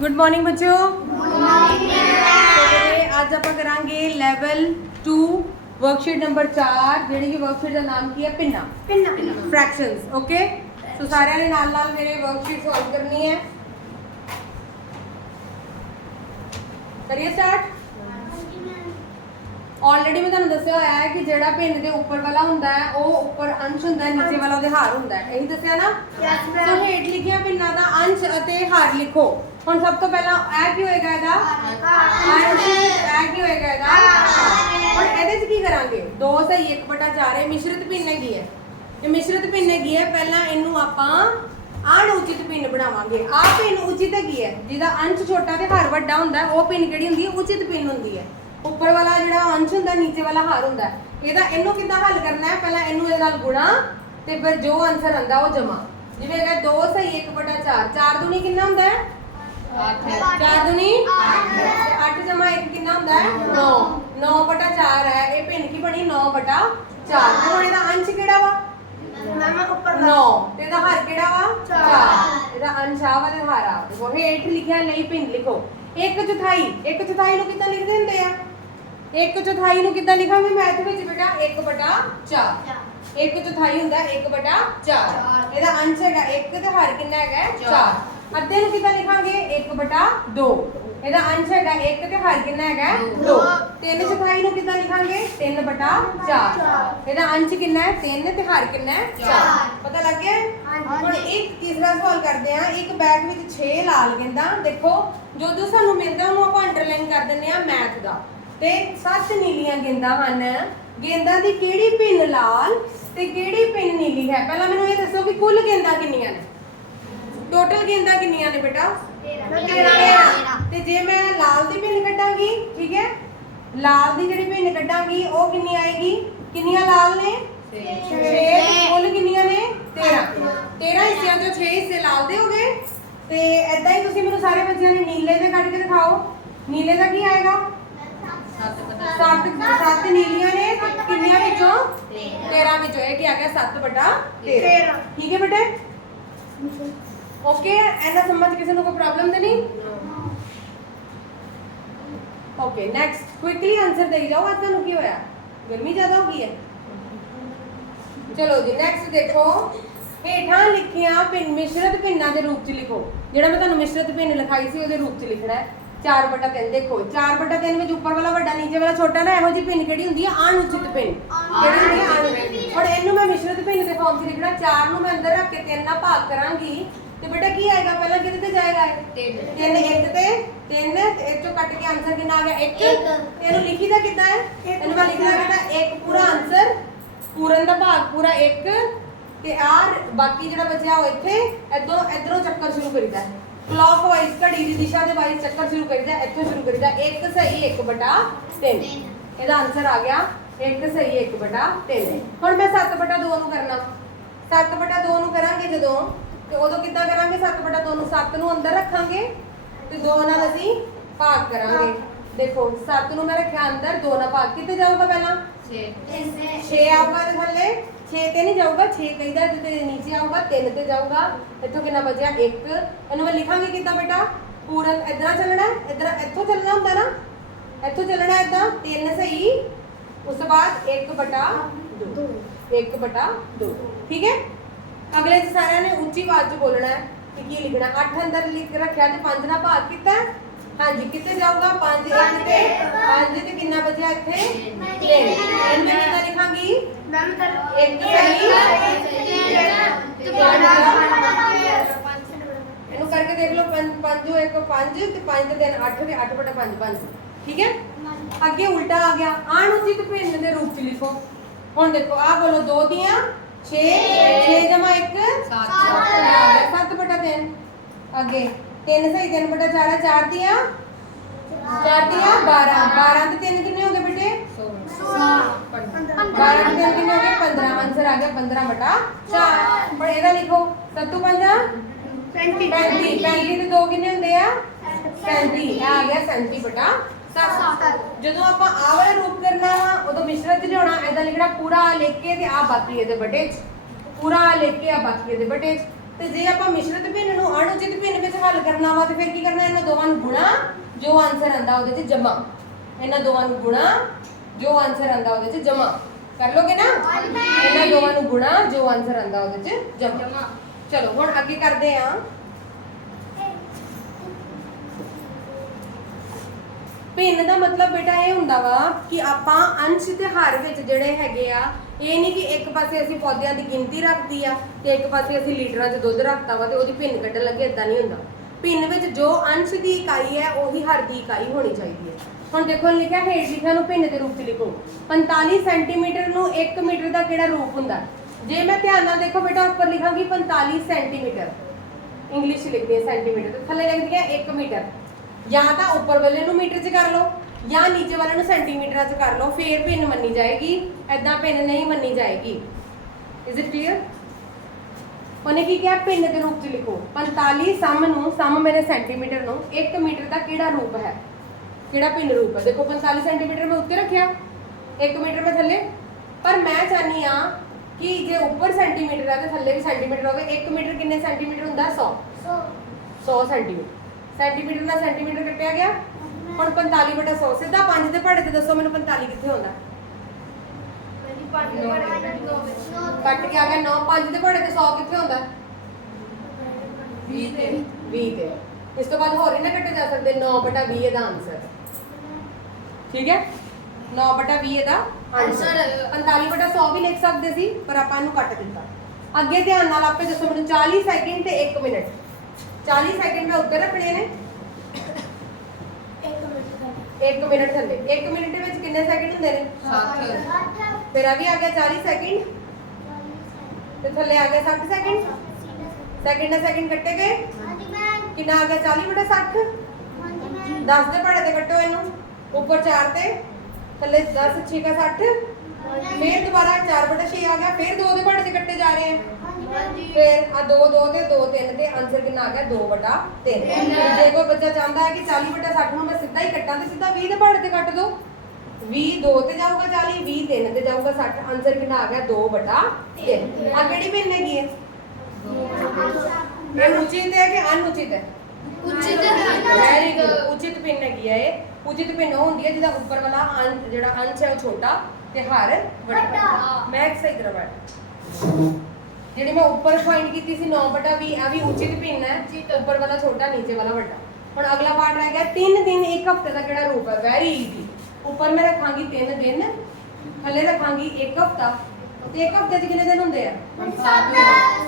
Good morning ਬੱਚਿਓ good morning ਅੱਜ ਆਪਾਂ ਕਰਾਂਗੇ ਲੈਵਲ 2 ਵਰਕਸ਼ੀਟ ਨੰਬਰ 4 ਜਿਹੜੀ ਕਿ ਵਰਕਸ਼ੀਟ ਦਾ ਨਾਮ ਕੀ ਹੈ ਪਿੰਨਾ ਪਿੰਨਾ ਫ੍ਰੈਕਸ਼ਨਸ ਓਕੇ ਸੋ ਸਾਰਿਆਂ ਨੇ ਨਾਲ ਨਾਲ ਮੇਰੇ ਵਰਕਸ਼ੀਟ ਸੋਲਵ ਕਰਨੀ ਹੈ ਕਰੀਏ ਸਟਾਰਟ ਆਲਰੇਡੀ ਮੈਂ ਤੁਹਾਨੂੰ ਦੱਸਿਆ ਹੋਇਆ ਹੈ ਕਿ ਜਿਹੜਾ ਪਿੰਨ ਦੇ ਉੱਪਰ ਵਾਲਾ ਹੁੰਦਾ ਹੈ ਉਹ ਉੱਪਰ ਅੰਸ਼ ਹੁੰਦਾ ਹੈ ਨੀਚੇ ਵਾਲਾ ਉਹਦੇ ਹਾਰ ਹੁੰਦਾ ਹੈ। ਇਹੀ ਦੱਸਿਆ ਨਾ? Yes, ma'am. ਸੋ ਹੇਠ ਲਿਖਿਆ ਪਿੰਨਾਂ ਦਾ ਅੰਸ਼ ਅਤੇ ਹਾਰ ਲਿਖੋ। ਹੁਣ ਸਭ ਤੋਂ ਪਹਿਲਾਂ ਇਹ ਕੀ ਹੋਏਗਾ ਇਹਦਾ? ਅੰਸ਼। ਇਹ ਕੀ ਹੋਏਗਾ ਇਹਦਾ? ਹੁਣ ਇਹਦੇ 'ਚ ਕੀ ਕਰਾਂਗੇ? 2 ਸਹੀ 1 ਬਟਾ 4 ਇਹ ਮਿਸ਼ਰਿਤ ਪਿੰਨ ਹੈਗੀ ਹੈ। ਇਹ ਮਿਸ਼ਰਿਤ ਪਿੰਨ ਹੈਗੀ ਹੈ। ਪਹਿਲਾਂ ਇਹਨੂੰ ਆਪਾਂ ਅਣ ਉਚਿਤ ਪਿੰਨ ਬਣਾਵਾਂਗੇ। ਆ ਪਿੰਨ ਉਚਿਤ ਹੈਗੀ ਹੈ। ਜਿਹਦਾ ਅੰਸ਼ ਛੋਟਾ ਤੇ ਹਾਰ ਵੱਡਾ ਹੁੰਦਾ ਹੈ, ਉਹ ਪਿੰਨ ਕਿਹੜੀ ਹੁੰਦੀ ਹੈ? ਉਚਿਤ ਪਿੰਨ ਹੁੰਦੀ ਹੈ। ਉੱਪਰ ਵਾਲਾ ਜਿਹੜਾ ਅੰਸ਼ ਹੁੰਦਾ ਨੀਚੇ ਵਾਲਾ ਹਾਰ ਹੁੰਦਾ ਹੈ। ਇਹਦਾ ਇਹਨੂੰ ਕਿੱਦਾਂ ਹੱਲ ਕਰਨਾ ਹੈ? ਪਹਿਲਾਂ ਇਹਨੂੰ ਇਹਦੇ ਨਾਲ ਗੁਣਾ ਤੇ ਫਿਰ ਜੋ ਆਨਸਰ ਆਂਦਾ ਉਹ ਜਮਾ। ਜਿਵੇਂ ਹੈਗਾ 2 ਸਹੀ 1 ਬਟਾ 4 4 ਦੁਨੀ ਕਿੰਨਾ ਹੁੰਦਾ ਹੈ? 4 ਦੁਨੀ? 8 ਜਮਾ 1 ਕਿੰਨਾ ਹੁੰਦਾ ਹੈ? 9 9 ਬਟਾ 4 ਹੈ। ਇਹ ਪਿੰਨ ਕੀ ਬਣੀ? 9 ਬਟਾ 4 ਹੁਣ ਇਹਦਾ ਅੰਸ਼ ਕਿਹੜਾ ਵਾ? ਮੈਂ ਉੱਪਰ 9 ਤੇ ਇਹਦਾ ਹਾਰ ਕਿਹੜਾ ਵਾ? ਚਾਰ। 4 ਇਹਦਾ ਅੰਸ਼ ਆ ਵਾ ਤੇ ਹਾਰ ਦੇਖੋ ਹੇਠ ਲਿਖਿਆ ਲਈ ਪਿੰਨ ਲਿਖੋ। 1 ਚੌਥਾਈ। 1 ਚੌਥਾਈ ਨੂੰ ਕਿੱਦਾਂ ਲਿਖਦੇ ਹੁੰਦੇ ਆ? 1 ਚੌਥਾਈ ਨੂੰ ਕਿੱਦਾਂ ਲਿਖਾਂਗੇ ਮੈਥ ਵਿੱਚ ਬੇਟਾ 1 ਬਟਾ 4 1 ਚੌਥਾਈ ਹੁੰਦਾ 1 ਬਟਾ 4 ਇਹਦਾ ਅੰਸ਼ ਹੈਗਾ 1 ਤੇ ਹਾਰ ਕਿੰਨਾ ਹੈਗਾ? 4 ਅੱਧੇ ਨੂੰ ਕਿੱਦਾਂ ਲਿਖਾਂਗੇ? 1 ਬਟਾ 2 ਇਹਦਾ ਅੰਸ਼ ਹੈਗਾ 1 ਤੇ ਹਾਰ ਕਿੰਨਾ ਹੈਗਾ? 2 3 ਚੌਥਾਈ ਨੂੰ ਕਿੱਦਾਂ ਲਿਖਾਂਗੇ? 3 ਬਟਾ 4 ਇਹਦਾ ਅੰਸ਼ ਕਿੰਨਾ ਹੈ? 3 ਤੇ ਹਾਰ ਕਿੰਨਾ ਹੈ? 4 ਪਤਾ ਲੱਗ ਗਿਆ? ਹੁਣ ਇੱਕ ਤੀਸਰਾ ਸਵਾਲ ਕਰਦੇ ਆ ਇੱਕ ਬੈਗ ਵਿੱਚ 6 ਲਾਲ ਗੇਂਦਾਂ। ਦੇਖੋ ਜਦੋਂ ਸਾਨੂੰ ਮਿਲਦਾ ਉਹਨੂੰ ਆਪਾਂ ਅੰਡਰਲਾਈਨ ਕਰ ਦਿੰਦੇ ਆ ਮੈਥ ਦਾ। ਤੇ 7 ਨੀਲੀਆਂ ਗੇਂਦਾਂ ਹਨ। ਗੇਂਦਾਂ ਦੀ ਕਿਹੜੀ ਪਿੰਨ ਲਾਲ ਤੇ ਕਿਹੜੀ ਪਿੰਨ ਨੀਲੀ ਹੈ? ਪਹਿਲਾਂ ਮੈਨੂੰ ਇਹ ਦੱਸੋ ਕਿ ਕੁੱਲ ਗੇਂਦਾਂ ਕਿੰਨੀਆਂ ਨੇ? ਟੋਟਲ ਗੇਂਦਾਂ ਕਿੰਨੀਆਂ ਨੇ ਬੇਟਾ? ਤੇਰਾਂ। ਤੇ ਜੇ ਮੈਂ ਲਾਲ ਦੀ ਪਿੰਨ ਕੱਢਾਂਗੀ, ਠੀਕ ਹੈ? ਲਾਲ ਦੀ ਜਿਹੜੀ ਪਿੰਨ ਕੱਢਾਂਗੀ, ਉਹ ਕਿੰਨੀ ਆਏਗੀ? ਕਿੰਨੀਆਂ ਲਾਲ ਨੇ? 6 ਕੁੱਲ ਕਿੰਨੀਆਂ ਨੇ? 13 13 ਹਿੱਸਿਆਂ ਚੋਂ 6 ਹਿੱਸੇ ਲਾਲ ਦੇ ਹੋ ਗਏ। ਤੇ ਐਦਾਂ ਹੀ ਤੁਸੀਂ ਮੈਨੂੰ ਸਾਰੇ ਬੱਚਿਆਂ ਨੇ ਨੀਲੇ ਦੇ ਕੱਢ ਕੇ ਦਿਖਾਓ। ਨੀਲੇ ਦਾ ਕੀ ਆਏਗਾ? ਸੱਤ ਸੱਤ ਨੀਲੀਆਂ ਨੇ ਕਿੰਨੀਆਂ ਵਿੱਚੋਂ? 13 ਵਿੱਚੋਂ। ਇਹ ਕੀ ਆ ਗਿਆ? 7 ਬਟਾ 13 13 ਠੀਕ ਹੈ ਬੇਟੇ? ਓਕੇ ਐਨਾ ਸਮਝ ਕਿਸੇ ਨੂੰ ਕੋਈ ਪ੍ਰੋਬਲਮ ਤੇ ਨਹੀਂ? ਓਕੇ ਨੈਕਸਟ ਕੁਇਕਲੀ ਆਨਸਰ ਦੇਈ ਜਾਓ। ਅੱਜ ਤੁਹਾਨੂੰ ਕੀ ਹੋਇਆ? ਗਰਮੀ ਜ਼ਿਆਦਾ ਹੋ ਗਈ ਹੈ। ਚਲੋ ਜੀ ਨੈਕਸਟ ਦੇਖੋ। ਹੇਠਾਂ ਲਿਖੀਆਂ ਪਿੰਨ ਮਿਸ਼ਰਤ ਪਿੰਨਾਂ ਦੇ ਰੂਪ ਚ ਲਿਖੋ। ਜਿਹੜਾ ਮੈਂ ਤੁਹਾਨੂੰ ਮਿਸ਼ਰਤ ਪਿੰਨ ਲਿਖਾਈ ਸੀ ਉਹਦੇ ਰੂਪ ਚ ਲਿਖਣਾ ਹੈ। 4 ਬਟਾ 3 ਦੇਖੋ 4 ਬਟਾ 3 ਵਿੱਚ ਉੱਪਰ ਵਾਲਾ ਵੱਡਾ ਨੀਚੇ ਵਾਲਾ ਛੋਟਾ ਨਾ ਇਹੋ ਜੀ ਪਿੰਨ ਕਿਹੜੀ ਹੁੰਦੀ ਹੈ ਅਣਉਚਿਤ ਪਿੰਨ। ਕਿਹੜੀ ਹੁੰਦੀ ਹੈ ਅਣਉਚਿਤ ਹੁਣ ਇਹਨੂੰ ਮੈਂ ਮਿਸ਼ਰਤ ਪਿੰਨ ਦੇ ਫਾਰਮ 'ਚ ਲਿਖਣਾ 4 ਨੂੰ ਮੈਂ ਅੰਦਰ ਰੱਖ ਕੇ 3 ਨਾਲ ਭਾਗ ਕਰਾਂਗੀ। ਤੇ ਬੇਟਾ ਕੀ ਆਏਗਾ? ਪਹਿਲਾਂ ਕਿਹਦੇ ਤੇ ਜਾਏਗਾ ਇਹ? 3 1 ਤੇ 3 ਤੇ ਇਹ ਚੋਂ ਕੱਟ ਕੇ ਆਨਸਰ ਕਿੰਨਾ ਆ ਗਿਆ? 1 ਇਹਨੂੰ ਲਿਖੀਦਾ ਕਿੱਦਾਂ ਹੈ? ਇਹਨੂੰ ਮੈਂ ਲਿਖਣਾ ਬੇਟਾ 1 ਪੂਰਾ ਆਨਸਰ ਪੂਰਨ ਦਾ ਭਾਗ ਪੂਰਾ 1 ਤੇ ਆਰ ਬਾਕੀ ਜਿਹੜਾ ਬਚਿਆ ਉਹ ਇੱਥੇ। ਇਧਰੋਂ ਇਧਰੋਂ ਚੱਕਰ ਸ਼ੁਰੂ ਕਰੀਦਾ। ਕਲੌਕ ਵਾਈਜ਼ ਘੜੀ ਦੀ ਦਿਸ਼ਾ ਦੇ ਵਾਈਜ਼ ਚੱਕਰ ਸ਼ੁਰੂ ਕਰੀਦਾ ਇੱਥੋਂ ਸ਼ੁਰੂ ਕਰੀਦਾ 1 ਸਹੀ 1 ਬਟਾ 3 ਇਹਦਾ ਆਨਸਰ ਆ ਗਿਆ 1 ਸਹੀ 1 ਬਟਾ 3 ਹੁਣ ਮੈਂ 7 ਬਟਾ 2 ਨੂੰ ਕਰਨਾ। 7 ਬਟਾ 2 ਨੂੰ ਕਰਾਂਗੇ ਜਦੋਂ ਤੇ ਉਦੋਂ ਕਿੱਦਾਂ ਕਰਾਂਗੇ 7 ਬਟਾ 2 ਨੂੰ? 7 ਨੂੰ ਅੰਦਰ ਰੱਖਾਂਗੇ ਤੇ 2 ਨਾਲ ਅਸੀਂ ਭਾਗ ਕਰਾਂਗੇ। ਦੇਖੋ 7 ਨੂੰ ਮੈਂ ਰੱਖਿਆ ਅੰਦਰ 2 ਨਾਲ ਭਾਗ ਕਿੱਥੇ ਜਾਊਗਾ ਪਹਿਲਾਂ? 6 ਆਊਗਾ ਤੇ ਥੱਲੇ। 6 ਤੇ ਨਹੀਂ ਜਾਊਗਾ 6 ਕਹੀਦਾ ਤੇ ਨੀਚੇ ਆਊਗਾ 3 ਤੇ ਜਾਊਗਾ। ਇੱਥੋਂ ਕਿੰਨਾ ਬਚਿਆ? 1 ਇਹਨੂੰ ਮੈਂ ਲਿਖਾਂਗੇ ਕਿੱਦਾਂ ਬੇਟਾ? ਪੂਰਨ, ਇਧਰਾਂ ਚੱਲਣਾ ਹੈ ਇਧਰ ਇੱਥੋਂ ਚੱਲਣਾ ਹੁੰਦਾ ਨਾ? ਇੱਥੋਂ ਚੱਲਣਾ ਇਦਾਂ 3 ਸਹੀ। ਉਸ ਤੋਂ ਬਾਅਦ 1 ਬਟਾ 2 1 ਬਟਾ 2 ਠੀਕ ਹੈ? ਅਗਲੇ ਚ ਸਾਰਿਆਂ ਨੇ ਉੱਚੀ ਆਵਾਜ਼ 'ਚ ਬੋਲਣਾ ਹੈ ਕਿ ਕੀ ਲਿਖਣਾ? 8 ਅੰਦਰ ਲਿਖ ਕੇ ਰੱਖਿਆ ਤੇ 5 ਨਾਲ ਭਾਗ ਕੀਤਾ ਹੈ। ਹਾਂਜੀ ਕਿੱਥੇ ਜਾਊਗਾ? 5 1 ਤੇ। 5 ਤੇ ਕਿੰਨਾ ਬਚਿਆ ਇੱਥੇ? 3 ਇਹਨੂੰ ਮੈਂ ਕਿੱਦਾਂ ਲਿਖਾਂਗੀ? ਮੈਂ ਤਾਂ ਇੱਕ ਸਹੀ। ਇਹਨੂੰ ਕਰਕੇ ਦੇਖ ਲਓ 5 5 1 5 ਤੇ 5 ਤੇ 3 8 ਤੇ 8 ਬਟਾ 5 5 ਠੀਕ ਹੈ? ਅੱਗੇ ਉਲਟਾ ਆ ਗਿਆ। ਅਣਉਚਿਤ ਭਿੰਨ ਦੇ ਰੂਪ ਚ ਲਿਖੋ। ਹੁਣ ਦੇਖੋ ਆ ਬੋਲੋ 2 ਦੀਆਂ 6 6 ਜਮਾ 1 7 ਬਟਾ 3 ਅੱਗੇ। 3 ਸਹੀ 3 ਬਟਾ 4 ਹੈ 4 ਦੀਆਂ 4 ਦੀਆਂ 12 12 ਤੇ 3 ਕਿੰਨੇ ਹੋ ਗਏ ਬੇਟੇ? 12 ਤੇ 3 ਕਿੰਨੇ ਹੋ ਗਏ? 15 ਆਨਸਰ ਆ ਗਿਆ 15 ਬਟਾ 4 ਹੁਣ ਇਹਦਾ ਲਿਖੋ। ਸੱਤੂ ਪੰਜਾ 35 35 ਤੇ 2 ਕਿੰਨੇ ਹੁੰਦੇ ਆ? 37 ਇਹ ਆ ਗਿਆ 37 ਬਟਾ 7 ਜਦੋਂ ਆਪਾਂ ਵਾਲਾ ਰੂਪ ਕਰਨਾ ਵਾ ਉਦੋਂ ਮਿਸ਼ਰਤ ਲਿਆਉਣਾ। ਐਦਾਂ ਲਿਖਣਾ ਪੂਰਾ ਲਿਖ ਕੇ ਤੇ ਆ ਬਾਕੀ ਇਹਦੇ ਬਟੇ ਚ। ਪੂਰਾ ਲਿਖ ਕੇ ਆ ਬਾਕੀ ਇਹਦੇ ਬਟੇ ਚ। ਤੇ ਜੇ ਆਪਾਂ ਮਿਸ਼ਰਤ ਭਿੰਨ ਨੂੰ ਅਣਉਚਿਤ ਭਿੰਨ ਵਿੱਚ ਹੱਲ ਕਰਨਾ ਵਾ ਤੇ ਫਿਰ ਕੀ ਕਰਨਾ? ਇਹਨਾਂ ਦੋਵਾਂ ਨੂੰ ਗੁਣਾ ਜੋ ਆਨਸਰ ਆਂਦਾ ਉਹਦੇ 'ਚ ਜਮਾ। ਇਹਨਾਂ ਦੋਵਾਂ ਨੂੰ ਗੁਣਾ ਜੋ ਆਨਸਰ ਆਂਦਾ ਉਹਦੇ 'ਚ ਜਮਾ। ਕਰ ਲੋਗੇ ਨਾ? ਇਹਨਾਂ ਦੋਵਾਂ ਨੂੰ ਗੁਣਾ ਜੋ ਆਨਸਰ ਆਂਦਾ ਉਹਦੇ 'ਚ ਜਮਾ। ਚਲੋ ਹੁਣ ਅੱਗੇ ਕਰਦੇ ਆਂ। ਭਿੰਨ ਦਾ ਮਤਲਬ ਬੇਟਾ ਇਹ ਹੁੰਦਾ ਵਾ ਕਿ ਆਪਾਂ ਅੰਸ਼ ਤੇ ਹਰ ਵਿੱਚ ਜਿਹੜੇ ਹੈਗੇ ਆ ਇਹ ਨਹੀਂ ਕਿ ਇੱਕ ਪਾਸੇ ਅਸੀਂ ਪੌਦਿਆਂ ਦੀ ਗਿਣਤੀ ਰੱਖਦੀ ਆ ਤੇ ਇੱਕ ਪਾਸੇ ਅਸੀਂ ਲੀਟਰਾਂ 'ਚ ਦੁੱਧ ਰੱਖਤਾ ਵਾ ਤੇ ਉਹਦੀ ਭਿੰਨ ਕੱਢਣ ਲੱਗੇ ਇਦਾਂ ਨਹੀਂ ਹੁੰਦਾ। ਭਿੰਨ ਵਿੱਚ ਜੋ ਅੰਸ਼ ਦੀ ਇਕਾਈ ਹੈ, ਉਹੀ ਹਰ ਦੀ ਇਕਾਈ ਹੋਣੀ ਚਾਹੀਦੀ ਹੈ। ਹੁਣ ਦੇਖੋ ਲਿਖਿਆ ਹੇਠ ਲਿਖਿਆ ਨੂੰ ਭਿੰਨ ਦੇ ਰੂਪ 'ਚ ਲਿਖੋ। 45 ਸੈਂਟੀਮੀਟਰ ਨੂੰ 1 ਮੀਟਰ ਦਾ ਕਿਹੜਾ ਰੂਪ ਹੁੰਦਾ? ਜੇ ਮੈਂ ਧਿਆਨ ਨਾਲ ਦੇਖੋ ਬੇਟਾ, ਉੱਪਰ ਲਿਖਾਂਗੀ 45 ਸੈਂਟੀਮੀਟਰ। ਇੰਗਲਿਸ਼ 'ਚ ਲਿਖਦੀ ਹੈ ਸੈਂਟੀਮੀਟਰ। ਤੇ ਥੱਲੇ ਲਿਖਦੀ ਹੈ 1 ਮੀਟਰ। ਜਾਂ ਤਾਂ ਉੱਪਰ ਵਾਲੇ ਨੂੰ ਮੀਟਰ 'ਚ ਕਰ ਲਓ। ਜਾਂ ਨੀਚੇ ਵਾਲੇ ਨੂੰ ਸੈਂਟੀਮੀਟਰਾਂ 'ਚ ਕਰ ਲਓ ਫੇਰ ਪਿੰਨ ਮੰਨੀ ਜਾਏਗੀ ਐਦਾਂ ਪਿੰਨ ਨਹੀਂ ਮੰਨੀ ਜਾਏਗੀ। ਇਜ਼ ਇਟ ਕਲੀਅਰ ਉਹਨੇ ਕੀ ਕਿਹਾ? ਪਿੰਨ ਦੇ ਰੂਪ 'ਚ ਲਿਖੋ। 45 ਸਮ ਨੂੰ ਸਮ ਮੇਰੇ ਸੈਂਟੀਮੀਟਰ ਨੂੰ 1 ਮੀਟਰ ਦਾ ਕਿਹੜਾ ਰੂਪ ਹੈ? ਕਿਹੜਾ ਪਿੰਨ ਰੂਪ ਹੈ? ਦੇਖੋ 45 ਸੈਂਟੀਮੀਟਰ ਮੈਂ ਉੱਤੇ ਰੱਖਿਆ। 1 ਮੀਟਰ ਮੈਂ ਥੱਲੇ। ਪਰ ਮੈਂ ਚਾਹਨੀ ਆ ਕਿ ਜੇ ਉੱਪਰ ਸੈਂਟੀਮੀਟਰ ਹੈ ਤੇ ਥੱਲੇ ਵੀ ਸੈਂਟੀਮੀਟਰ ਹੋਵੇ। 1 ਮੀਟਰ ਕਿੰਨੇ ਸੈਂਟੀਮੀਟਰ ਹੁੰਦਾ? 100 100 ਸੈਂਟੀਮੀਟਰ ਸੈਂਟੀਮੀਟਰ ਨਾਲ ਸੈਂਟੀਮੀਟਰ ਕੱਟਿਆ ਗਿਆ। ਹੁਣ 45 ਬਟਾ 100 ਸਿੱਧਾ 5 ਦੇ ਪਹਾੜੇ ਤੇ ਦੱਸੋ ਮੈਨੂੰ 45 ਕਿੱਥੇ ਹੁੰਦਾ? ਕੱਟ ਕੇ ਆ ਗਿਆ 9 5 ਦੇ ਪਹਾੜੇ ਤੇ 100 ਕਿੱਥੇ ਹੁੰਦਾ? 20 ਤੇ। 20 ਤੇ। ਇਸ ਤੋਂ ਬਾਅਦ ਹੋਰ ਹੀ ਨਾ ਕੱਟੇ ਜਾ ਸਕਦੇ 9 ਬਟਾ 20 ਇਹਦਾ ਆਨਸਰ ਠੀਕ ਹੈ? 9 ਬਟਾ 20 ਇਹਦਾ ਆਨਸਰ 45 ਬਟਾ 100 ਵੀ ਲਿਖ ਸਕਦੇ ਸੀ ਪਰ ਆਪਾਂ ਇਹਨੂੰ ਕੱਟ ਦਿੱਤਾ। ਅੱਗੇ ਧਿਆਨ ਨਾਲ ਆਪੇ ਦੱਸੋ ਮੈਨੂੰ 40 ਸੈਕਿੰਡ ਤੇ 1 ਮਿੰਟ। 40 ਸੈਕਿੰਡ ਮੈਂ ਰੱਖਣੇ ਨੇ। 1 ਮਿੰਟ ਥੱਲੇ। 1 ਮਿੰਟ ਦੇ ਵਿੱਚ ਕਿੰਨੇ ਸੈਕਿੰਡ ਹੁੰਦੇ ਨੇ? ਫਿਰ ਆ ਵੀ ਆ ਗਿਆ 40 ਸੈਕਿੰਡ ਤੇ ਥੱਲੇ ਆ ਗਿਆ 60 ਸੈਕਿੰਡ ਸੈਕਿੰਡ ਨਾਲ ਸੈਕਿੰਡ ਕੱਟੇ ਗਏ। ਕਿੰਨਾ ਆ ਗਿਆ? 40 ਬਟਾ 60 10 ਦੇ ਪਹਾੜੇ ਤੇ ਕੱਟੋ ਇਹਨੂੰ। ਉੱਪਰ 4 ਤੇ। ਥੱਲੇ 10 6 ਕਾ 60 ਫਿਰ ਦੁਬਾਰਾ 4 ਬਟਾ 6 ਆ ਗਿਆ। ਫਿਰ 2 ਦੇ ਪਹਾੜੇ ਤੇ ਕੱਟੇ ਜਾ ਰਹੇ ਆ। ਫਿਰ ਆ 2 2 ਤੇ 2 3 ਤੇ ਆਨਸਰ ਕਿੰਨਾ ਆ ਗਿਆ? 2 ਬਟਾ 3 ਜੇ ਕੋਈ ਬੱਚਾ ਚਾਹੁੰਦਾ ਹੈ ਕਿ 40 ਬਟਾ 60 ਨੂੰ ਮੈਂ ਸਿੱਧਾ ਹੀ ਕੱਟਾਂ ਤੇ ਸਿੱਧਾ 20 ਦੇ ਪਹਾੜੇ ਤੇ ਕੱਟ ਦੋ। 20 2 ਤੇ ਜਾਊਗਾ 40 20 3 ਤੇ ਜਾਊਗਾ 60 ਆਨਸਰ ਕਿੰਨਾ ਆ ਗਿਆ? 2 ਬਟਾ 3 ਆ ਕਿਹੜੀ ਪਿੰਨ ਹੈਗੀ ਹੈ? ਇਹ ਉਚਿਤ ਹੈ ਕਿ ਅਨੁਚਿਤ ਹੈ? ਵੈਰੀ ਗੁੱਡ ਉਚਿਤ ਪਿੰਨ ਹੈਗੀ ਹੈ ਇਹ। ਉਚਿਤ ਪਿੰਨ ਉਹ ਹੁੰਦੀ ਹੈ ਜਿਹਦਾ ਉੱਪਰ ਵਾਲਾ ਜਿਹੜਾ ਅੰਸ਼ ਹੈ ਉਹ ਛੋਟਾ ਤੇ ਹਰ ਵੱਡਾ। ਮੈਂ ਸਹੀ ਬੈਠ ਜਿਹੜੀ ਮੈਂ ਉੱਪਰ ਫਾਈਂਡ ਕੀਤੀ ਸੀ 9 ਬਟਾ 20 ਆ ਵੀ ਉਚਿਤ ਪਿੰਨ ਹੈ। ਉੱਪਰ ਵਾਲਾ ਛੋਟਾ ਨੀਚੇ ਵਾਲਾ ਵੱਡਾ। ਹੁਣ ਅਗਲਾ ਪਾਰਟ ਰਹਿ ਗਿਆ 3 ਦਿਨ ਇੱਕ ਹਫ਼ਤੇ ਦਾ ਕਿਹੜਾ ਰੂਪ ਹੈ? ਵੈਰੀ ਈਜ਼ੀ ਉੱਪਰ ਮੈਂ ਰੱਖਾਂਗੀ 3 ਦਿਨ ਥੱਲੇ ਰੱਖਾਂਗੀ ਇੱਕ ਹਫਤਾ। ਤੇ ਇੱਕ ਹਫ਼ਤੇ 'ਚ ਕਿੰਨੇ ਦਿਨ ਹੁੰਦੇ ਆ?